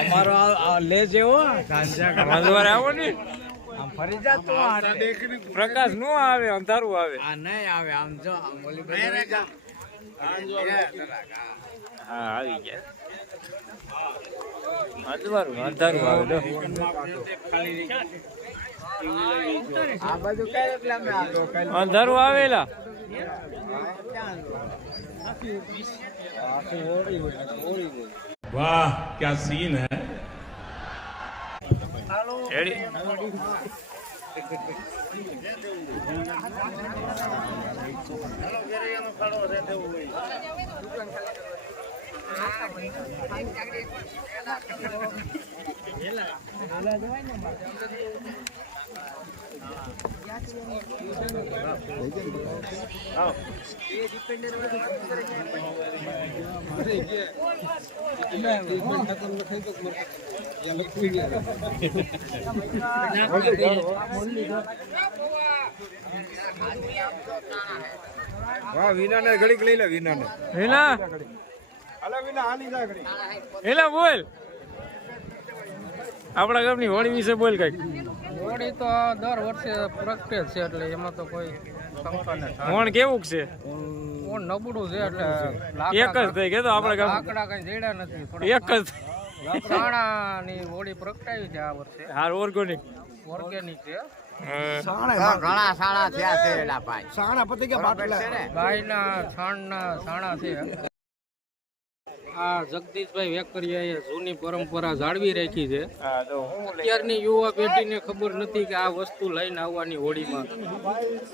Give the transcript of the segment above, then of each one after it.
અમારો આ- લે જેવો મંદવારે આવો ને. આમ ફરી જાતો પ્રકાશ નો આવે અંધારું આવે. આ નહીં આવે આમ જો આમ ઓલી હા આવી ગયા. અંધારું અંધારું આવે તો આ બાજુ કઈ એટલે અમે આગળ કઈ અંધારું આવેલા वाह क्या सीन है વાહ વિનાને ઘડીક લઈ લે વિના? હાલી જા ઘડી હેલા બોલ. આપણા ગામની હોળી વિશે બોલ કંઈક. હોળી તો દર વર્ષે પ્રગટે છે એટલે એમાં તો કોઈ શંકા ને મોણ કેવું છે? કોણ નબળું છે એટલે એક જ થઈ ગયો આપણે લાકડા કઈ જેડા નથી એક જ સાણાની હોળી પ્રગટાવી છે આ વર્ષે. હાર ઓર્ગેનિક ઓર્ગેનિક છે. ઘણા સાણા થયા છે ભાઈ. સાણા પતિ કે બાટલા. ગાયના છાણના સાણા છે. આ જગદીશભાઈ વેકરિયાએ જૂની પરંપરા જાળવી રાખી છે. હા તો હું લઈ અત્યારની યુવા પેઢીને ખબર નથી કે આ વસ્તુ લઈને આવવાની હોળીમાં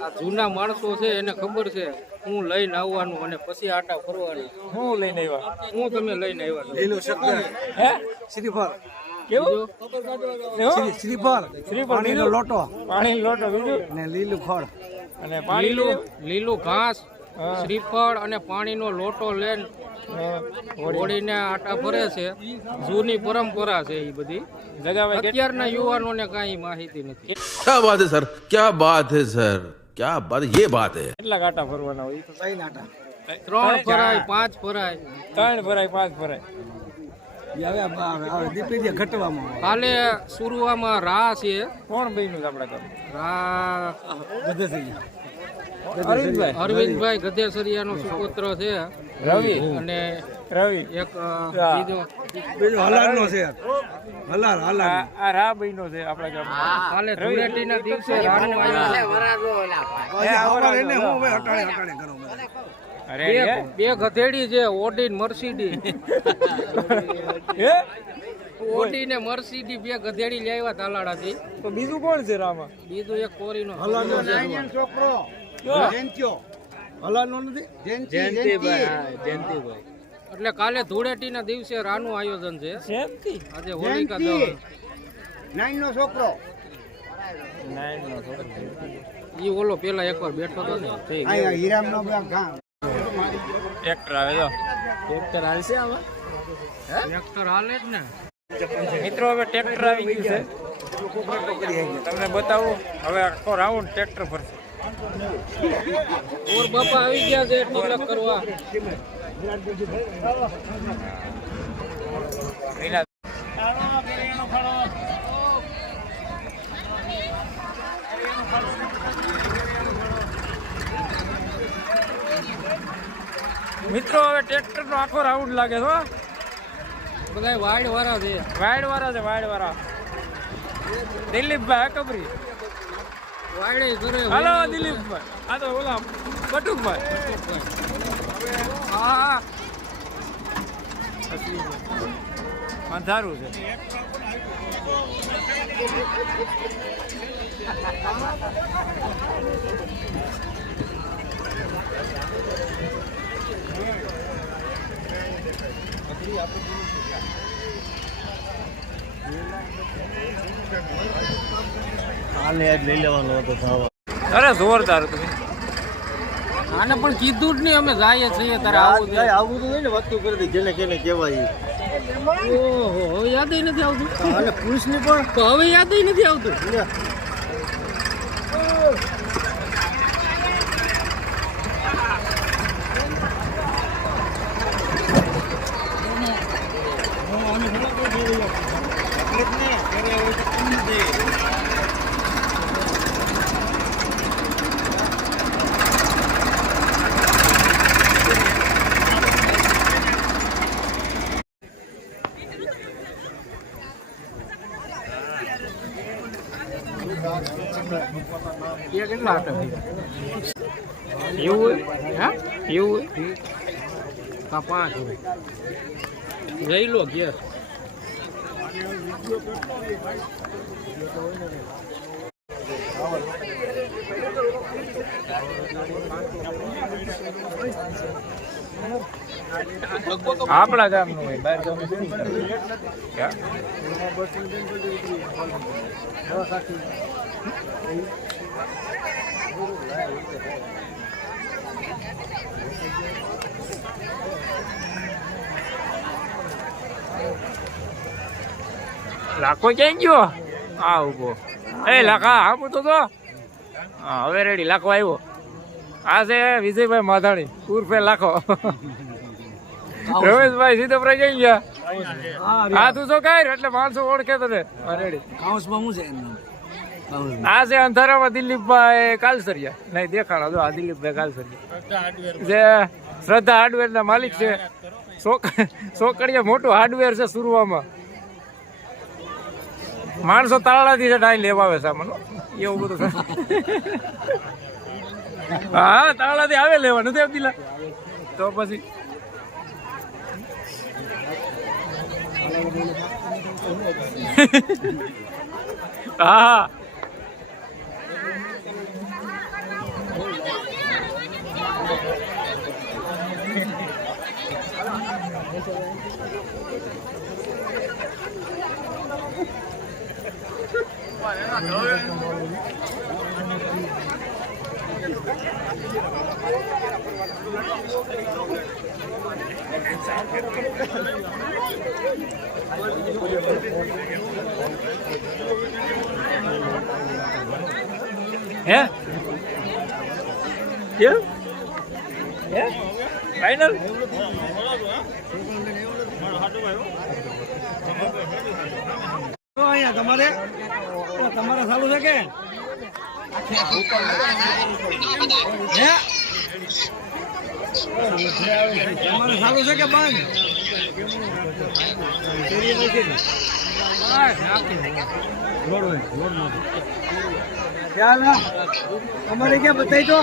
આ જૂના માણસો છે એને ખબર છે હું લઈને આવવાનું અને પછી આટા ફરવાની. હું લઈને આવ્યા? હું તમે લઈને આવ્યા લીલું હે? શ્રીફળ. કેવું? શ્રીફળ. શ્રીફળ પાણીનો લોટો. પાણી લોટો બીજું? ને લીલું ફળ અને પાણી લીલું લીલું? ઘાસ શ્રીફળ અને પાણીનો લોટો લઈને હોળીને આટા ફરે છે. જૂની પરંપરા છે એ બધી. અત્યારના યુવાનોને કાંઈ માહિતી નથી. ક્યાં વાત છે સર? ક્યાં વાત છે સર? ક્યાં વાત એ વાત છે કેટલા કાંટા ફરવાના હોય? તો ત્રણ આટા ત્રણ ફરાય પાંચ ફરાય. ત્રણ ફરાય પાંચ ફરાય. ઘટવામાં સુરવામાં રા છે. કોણ ભાઈ નું આપડે રા ગધેસિંહ અરવિંદભાઈ. અરવિંદભાઈ. ગધેસરિયાનો સુપુત્ર છે. રવિ. અને રવિ. એક. બીજો. બીજો હલાલનો છે. હલાલ હલાલ. આ આ રા બન્યો છે આપણા ગામમાં કાલે ધૂળેટીના દિવસે રાનું આવ્યું પછી આવા એને હું હવે હટાણે હટાણે કરો અરે બે ગધેડી છે ઓડીન મર્સિડી. હે ઓડી ને મર્સિડી બે ગધેડી લેવા તાલાડા થી તો બીજું કોણ છે રામા? બીજું એક કોરી નો છોકરો. જયંત્યો હલાલનો નથી? જયંતિભાઈ એટલે કાલે ધૂળેટીના દિવસે રાનું આયોજન છે. જયંતિ? આજે હોલિકા દહન. નાઈનો છોકરો. નાઈન નો છોકરો. ઈ ઓલો પેલા એકવાર બેઠો હતો ને ગામ. ટ્રેક્ટર આવે તો. ટ્રેક્ટર હાલશે આમાં? ટ્રેક્ટર હાલે જ ને. મિત્રો હવે ટ્રેક્ટર આવી ગયું છે. તમને બતાવું હવે આખો રાઉન્ડ ટ્રેક્ટર ફરશે. ઓર બાપા આવી ગયા છે તિલક કરવા. એના મિત્રો હવે ટ્રેક્ટર નો આખો રાઉન્ડ લાગે છો. બધા વાડ વાળા છે. વાઇડ વાળા છે વાઇડ વાળા દિલીપભાઈ કબરી હાલો દિલીપભાઈ. આ તો ઓલા બટુકભાઈ. હા. અંધારું છે. અરે જોરદાર હતું આને પણ કીધું જ નહીં અમે જાય છીએ તારે આવું તો નહીં ને વસ્તુ કરી દે જેને કેને કહેવાય. ઓહો હવે યાદ નથી આવતું. અને પુરુષની પણ? તો હવે યાદ નથી આવતું. એ કેટલા થઈ એવું હા? એવું કા પાંચ લઈ લો ગેસ આપણા ગામનું હોય, બહાર? લાખો ક્યાં ગયો? આ ઊભો એ લાખા આપું તો તો. હા, હવે રેડી લાખો આવ્યો. આ છે વિજયભાઈ માધાણી ઉર્ફે લાખો. રમેશભાઈ સીધો જઈ ગયા. હા તું શું કઈ એટલે માણસો ઓળખે તો છે હા, રેડી. કાઉન્સમાં શું છે આ છે અંધારામાં દિલીપભાઈ કાલસરિયા. નહીં દેખાડો જો આ દિલીપભાઈ કાલસરિયા. જે શ્રદ્ધા હાર્ડવેર ના માલિક છે. સોક સોકડીયા મોટું હાર્ડવેર છે સુરવામાં. માણસો તાળાથી છે ટાઈમ લેવા આવે સામાન. એવું બધું છે. હા તાળાથી આવે લેવા નથી આપતી તો પછી હા હે? કેમ હે? ફાઈનલ તમારે? તમારે ચાલુ છે કે? તમારે ચાલુ છે કે બંધ તમારે ક્યાં બતાવી તો